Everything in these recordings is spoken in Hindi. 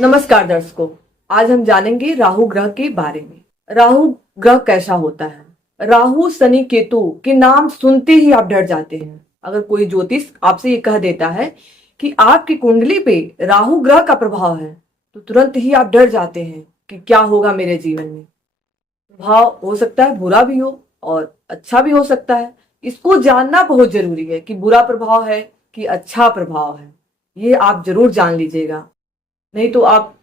नमस्कार दर्शकों। आज हम जानेंगे राहु ग्रह के बारे में। राहु ग्रह कैसा होता है? राहु शनि केतु के नाम सुनते ही आप डर जाते हैं। अगर कोई ज्योतिष आपसे ये कह देता है कि आपकी कुंडली पे राहु ग्रह का प्रभाव है तो तुरंत ही आप डर जाते हैं कि क्या होगा मेरे जीवन में। प्रभाव हो सकता है बुरा भी हो और अच्छा भी हो सकता है। इसको जानना बहुत जरूरी है कि बुरा प्रभाव है कि अच्छा प्रभाव है। ये आप जरूर जान लीजिएगा, नहीं तो आप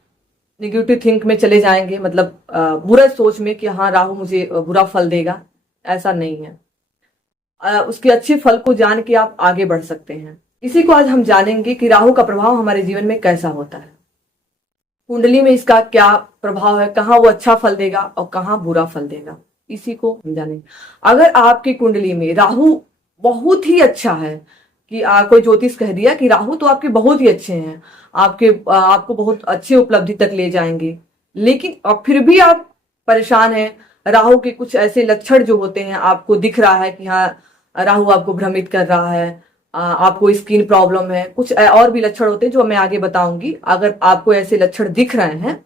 निगेटिव थिंक में चले जाएंगे, मतलब बुरा सोच में कि हाँ राहु मुझे बुरा फल देगा। ऐसा नहीं है। उसके अच्छे फल को जान के आप आगे बढ़ सकते हैं। इसी को आज हम जानेंगे कि राहु का प्रभाव हमारे जीवन में कैसा होता है, कुंडली में इसका क्या प्रभाव है, कहाँ वो अच्छा फल देगा और कहाँ बुरा फल देगा। इसी को हम जानेंगे। अगर आपकी कुंडली में राहु बहुत ही अच्छा है कि कोई ज्योतिष कह दिया कि राहु तो आपके बहुत ही अच्छे हैं, आपको बहुत अच्छे उपलब्धि तक ले जाएंगे, लेकिन अब फिर भी आप परेशान हैं। राहु के कुछ ऐसे लक्षण जो होते हैं, आपको दिख रहा है कि हाँ राहु आपको भ्रमित कर रहा है, आपको स्किन प्रॉब्लम है, कुछ और भी लक्षण होते हैं जो मैं आगे बताऊंगी। अगर आपको ऐसे लक्षण दिख रहे हैं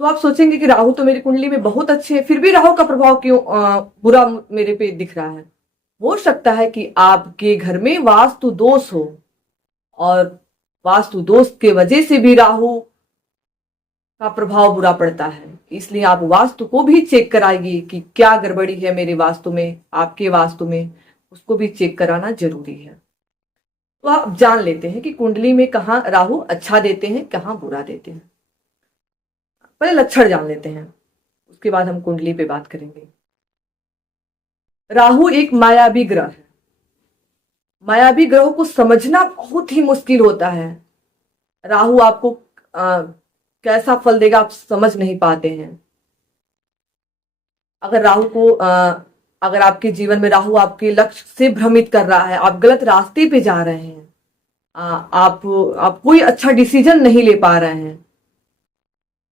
तो आप सोचेंगे कि राहु तो मेरी कुंडली में बहुत अच्छे है, फिर भी राहु का प्रभाव क्यों बुरा मेरे पे दिख रहा है। हो सकता है कि आपके घर में वास्तु दोष हो और वास्तु दोष के वजह से भी राहु का प्रभाव बुरा पड़ता है। इसलिए आप वास्तु को भी चेक कराइए कि क्या गड़बड़ी है मेरे वास्तु में, आपके वास्तु में, उसको भी चेक कराना जरूरी है। तो आप जान लेते हैं कि कुंडली में कहाँ राहु अच्छा देते हैं, कहाँ बुरा देते हैं। पहले लक्षण जान लेते हैं, उसके बाद हम कुंडली पे बात करेंगे। राहु एक मायावी ग्रह है। मायावी ग्रहों को समझना बहुत ही मुश्किल होता है। राहु आपको कैसा फल देगा आप समझ नहीं पाते हैं। अगर राहु को अगर आपके जीवन में राहु आपके लक्ष्य से भ्रमित कर रहा है, आप गलत रास्ते पे जा रहे हैं, आप कोई अच्छा डिसीजन नहीं ले पा रहे हैं,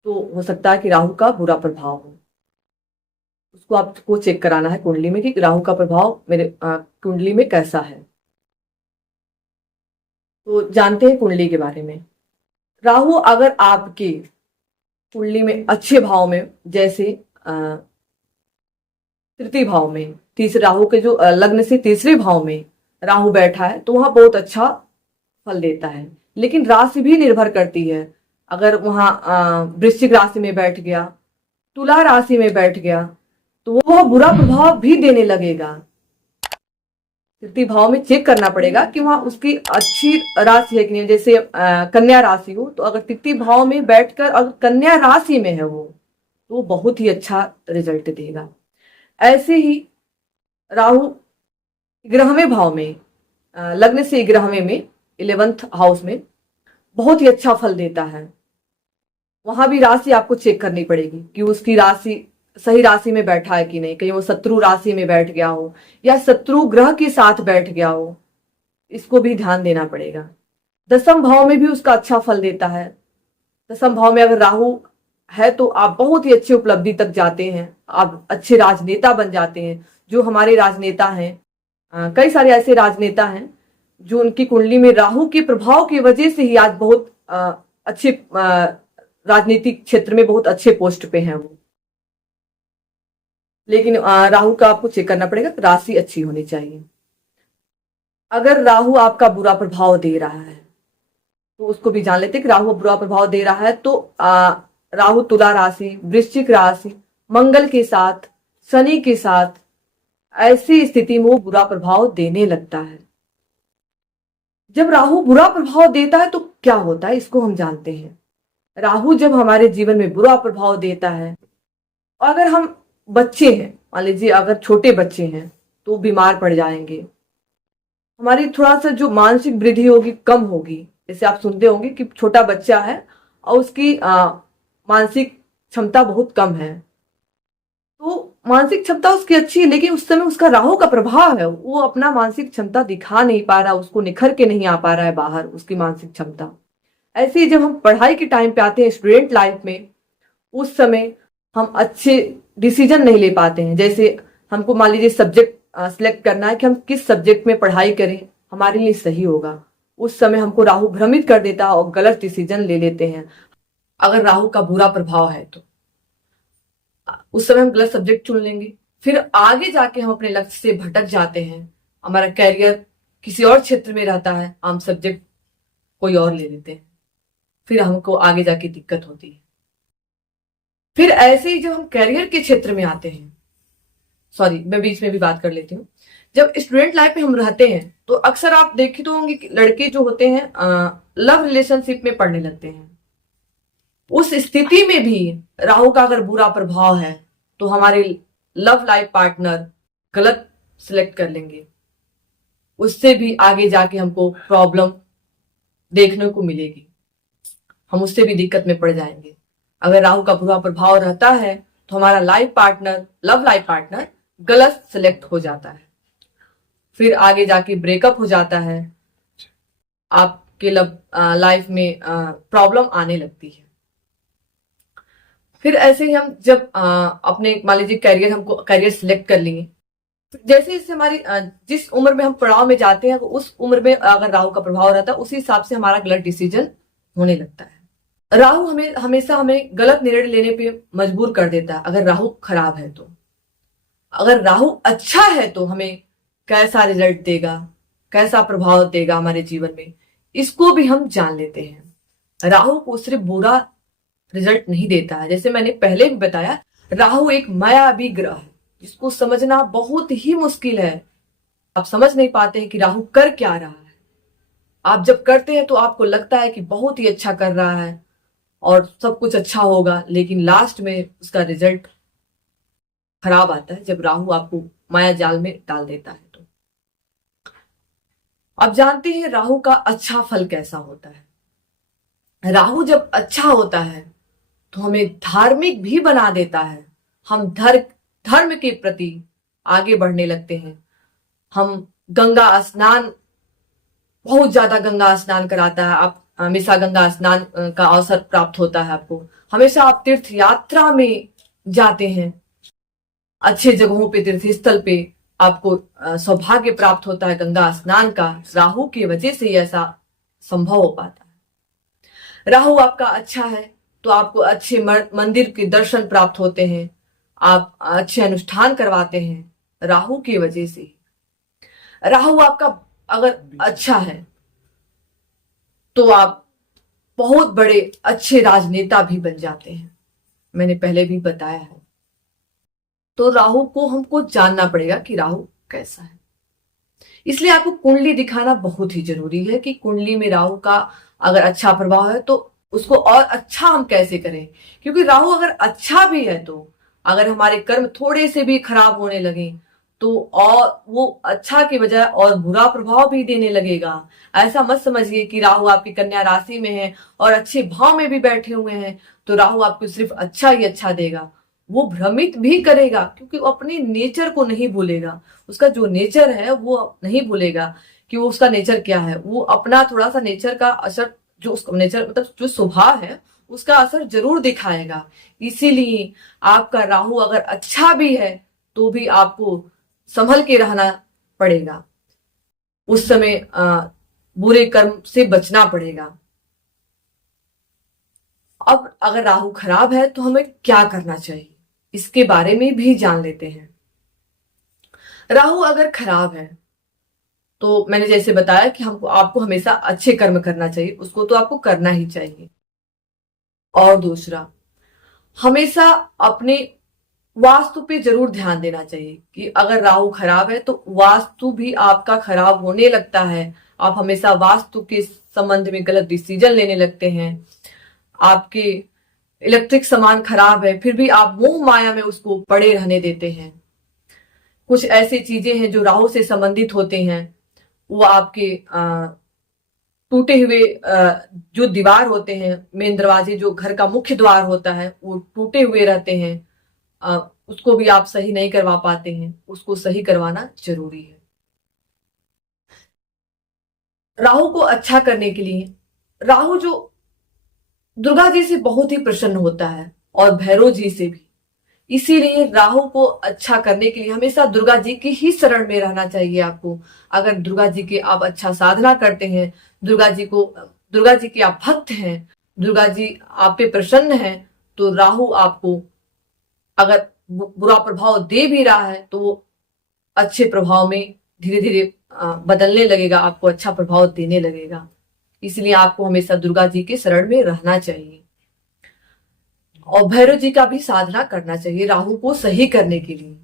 तो हो सकता है कि राहु का बुरा प्रभाव हो। उसको आपको चेक कराना है कुंडली में कि राहु का प्रभाव मेरे कुंडली में कैसा है। तो जानते हैं कुंडली के बारे में। राहु अगर आपकी कुंडली में अच्छे भाव में, जैसे तृतीय भाव में, तीसरे राहु के जो लग्न से तीसरे भाव में राहु बैठा है तो वहां बहुत अच्छा फल देता है। लेकिन राशि भी निर्भर करती है। अगर वहां वृश्चिक राशि में बैठ गया, तुला राशि में बैठ गया, तो वह बुरा प्रभाव भी देने लगेगा। तृतीय भाव में चेक करना पड़ेगा कि वहां उसकी अच्छी राशि है कि नहीं। जैसे कन्या राशि हो तो अगर तृतीय भाव में बैठकर अगर कन्या राशि में है वो, तो बहुत ही अच्छा रिजल्ट देगा। ऐसे ही राहु 11वें भाव में, लग्न से 11वें में, 11th हाउस में बहुत ही अच्छा फल देता है। वहां भी राशि आपको चेक करनी पड़ेगी कि उसकी राशि सही राशि में बैठा है कि नहीं। कहीं वो शत्रु राशि में बैठ गया हो या शत्रु ग्रह के साथ बैठ गया हो, इसको भी ध्यान देना पड़ेगा। 10वें भाव में भी उसका अच्छा फल देता है। 10वें भाव में अगर राहु है तो आप बहुत ही अच्छी उपलब्धि तक जाते हैं, आप अच्छे राजनेता बन जाते हैं। जो हमारे राजनेता हैं, कई सारे ऐसे राजनेता हैं जो उनकी कुंडली में राहु के प्रभाव की वजह से ही आज बहुत अच्छे राजनीतिक क्षेत्र में बहुत अच्छे पोस्ट पे हैं वो। लेकिन राहु का आपको चेक करना पड़ेगा, राशि अच्छी होनी चाहिए। अगर राहु आपका बुरा प्रभाव दे रहा है तो उसको भी जान लेते हैं कि राहु बुरा प्रभाव दे रहा है तो राहु तुला राशि, वृश्चिक राशि, मंगल के साथ, शनि के साथ, ऐसी स्थिति में वो बुरा प्रभाव देने लगता है। जब राहु बुरा प्रभाव देता है तो क्या होता है, इसको हम जानते हैं। राहु जब हमारे जीवन में बुरा प्रभाव देता है, अगर हम बच्चे हैं, मान लीजिए अगर छोटे बच्चे हैं तो बीमार पड़ जाएंगे, हमारी थोड़ा सा जो मानसिक वृद्धि होगी कम होगी। जैसे आप सुनते होंगे कि छोटा बच्चा है और उसकी मानसिक क्षमता बहुत कम है, तो मानसिक क्षमता उसकी अच्छी है लेकिन उस समय उसका राहु का प्रभाव है, वो अपना मानसिक क्षमता दिखा नहीं पा रहा, उसको निखर के नहीं आ पा रहा है बाहर उसकी मानसिक क्षमता। ऐसे ही जब हम पढ़ाई के टाइम पे आते हैं स्टूडेंट लाइफ में, उस समय हम अच्छे डिसीजन नहीं ले पाते हैं। जैसे हमको मान लीजिए सब्जेक्ट सिलेक्ट करना है कि हम किस सब्जेक्ट में पढ़ाई करें हमारे लिए सही होगा, उस समय हमको राहु भ्रमित कर देता है और गलत डिसीजन ले लेते हैं। अगर राहु का बुरा प्रभाव है तो उस समय हम गलत सब्जेक्ट चुन लेंगे, फिर आगे जाके हम अपने लक्ष्य से भटक जाते हैं, हमारा कैरियर किसी और क्षेत्र में रहता है, हम सब्जेक्ट कोई और ले लेते हैं, फिर हमको आगे जाके दिक्कत होती है। फिर ऐसे ही जब हम कैरियर के क्षेत्र में आते हैं, सॉरी मैं बीच में भी बात कर लेती हूँ, जब स्टूडेंट लाइफ में हम रहते हैं तो अक्सर आप देखे तो होंगे कि लड़के जो होते हैं लव रिलेशनशिप में पढ़ने लगते हैं। उस स्थिति में भी राहु का अगर बुरा प्रभाव है तो हमारे लव लाइफ पार्टनर गलत सिलेक्ट कर लेंगे, उससे भी आगे जाके हमको प्रॉब्लम देखने को मिलेगी, हम उससे भी दिक्कत में पड़ जाएंगे। अगर राहु का बुरा प्रभाव रहता है तो हमारा लव लाइफ पार्टनर गलत सिलेक्ट हो जाता है, फिर आगे जाके ब्रेकअप हो जाता है, आपके लव लाइफ में प्रॉब्लम आने लगती है। फिर ऐसे ही हम जब अपने मान लीजिए हमको कैरियर सिलेक्ट कर लिए, जैसे जैसे हमारी जिस उम्र में हम पड़ाव में जाते हैं उस उम्र में अगर राहु का प्रभाव रहता है उसी हिसाब से हमारा गलत डिसीजन होने लगता है। राहु हमेशा हमें गलत निर्णय लेने पे मजबूर कर देता है अगर राहु खराब है तो। अगर राहु अच्छा है तो हमें कैसा रिजल्ट देगा, कैसा प्रभाव देगा हमारे जीवन में, इसको भी हम जान लेते हैं। राहु को सिर्फ बुरा रिजल्ट नहीं देता है, जैसे मैंने पहले भी बताया राहु एक मायावी ग्रह है जिसको समझना बहुत ही मुश्किल है। आप समझ नहीं पाते हैं कि राहु कर क्या रहा है। आप जब करते हैं तो आपको लगता है कि बहुत ही अच्छा कर रहा है और सब कुछ अच्छा होगा, लेकिन लास्ट में उसका रिजल्ट खराब आता है जब राहु आपको माया जाल में डाल देता है। तो आप जानते हैं राहु का अच्छा फल कैसा होता है। राहु जब अच्छा होता है तो हमें धार्मिक भी बना देता है, हम धर्म के प्रति आगे बढ़ने लगते हैं। हम गंगा स्नान, बहुत ज्यादा गंगा स्नान कराता है, आप हमेशा गंगा स्नान का अवसर प्राप्त होता है आपको, हमेशा आप तीर्थ यात्रा में जाते हैं, अच्छे जगहों पे तीर्थ स्थल पे आपको सौभाग्य प्राप्त होता है गंगा स्नान का। राहु की वजह से ऐसा संभव हो पाता है। राहु आपका अच्छा है तो आपको अच्छे मंदिर के दर्शन प्राप्त होते हैं, आप अच्छे अनुष्ठान करवाते हैं राहु की वजह से। राहु आपका अगर अच्छा है तो आप बहुत बड़े अच्छे राजनेता भी बन जाते हैं, मैंने पहले भी बताया है। तो राहु को हमको जानना पड़ेगा कि राहु कैसा है, इसलिए आपको कुंडली दिखाना बहुत ही जरूरी है कि कुंडली में राहु का अगर अच्छा प्रभाव है तो उसको और अच्छा हम कैसे करें। क्योंकि राहु अगर अच्छा भी है तो अगर हमारे कर्म थोड़े से भी खराब होने लगे तो और वो अच्छा के बजाय और बुरा प्रभाव भी देने लगेगा। ऐसा मत समझिए कि राहु आपकी कन्या राशि में है और अच्छे भाव में भी बैठे हुए हैं तो राहु आपको सिर्फ अच्छा ही अच्छा देगा। वो भ्रमित भी करेगा क्योंकि वो अपने नेचर को नहीं भूलेगा, उसका जो नेचर है वो नहीं भूलेगा कि वो उसका नेचर क्या है। वो अपना थोड़ा सा नेचर का असर, जो उसका नेचर मतलब जो स्वभाव है उसका असर जरूर दिखाएगा। इसीलिए आपका राहु अगर अच्छा भी है तो भी आपको संभल के रहना पड़ेगा, उस समय बुरे कर्म से बचना पड़ेगा। अब अगर राहु खराब है तो हमें क्या करना चाहिए इसके बारे में भी जान लेते हैं। राहु अगर खराब है तो मैंने जैसे बताया कि आपको हमेशा अच्छे कर्म करना चाहिए, उसको तो आपको करना ही चाहिए। और दूसरा, हमेशा अपने वास्तु पे जरूर ध्यान देना चाहिए कि अगर राहु खराब है तो वास्तु भी आपका खराब होने लगता है, आप हमेशा वास्तु के संबंध में गलत डिसीजन लेने लगते हैं। आपके इलेक्ट्रिक सामान खराब है फिर भी आप मोह माया में उसको पड़े रहने देते हैं। कुछ ऐसी चीजें हैं जो राहु से संबंधित होते हैं, वो आपके टूटे हुए जो दीवार होते हैं, मेन दरवाजे, जो घर का मुख्य द्वार होता है वो टूटे हुए रहते हैं, उसको भी आप सही नहीं करवा पाते हैं, उसको सही करवाना जरूरी है। राहु को अच्छा करने के लिए राहु जो दुर्गा जी से बहुत ही प्रसन्न होता है और भैरव जी से भी, इसीलिए राहु को अच्छा करने के लिए हमेशा दुर्गा जी की ही शरण में रहना चाहिए आपको। अगर दुर्गा जी के आप अच्छा साधना करते हैं, दुर्गा जी के आप भक्त हैं, दुर्गा जी आप पे प्रसन्न है तो राहु आपको अगर बुरा प्रभाव दे भी रहा है तो वो अच्छे प्रभाव में धीरे धीरे बदलने लगेगा, आपको अच्छा प्रभाव देने लगेगा। इसलिए आपको हमेशा दुर्गा जी के शरण में रहना चाहिए और भैरव जी का भी साधना करना चाहिए राहु को सही करने के लिए।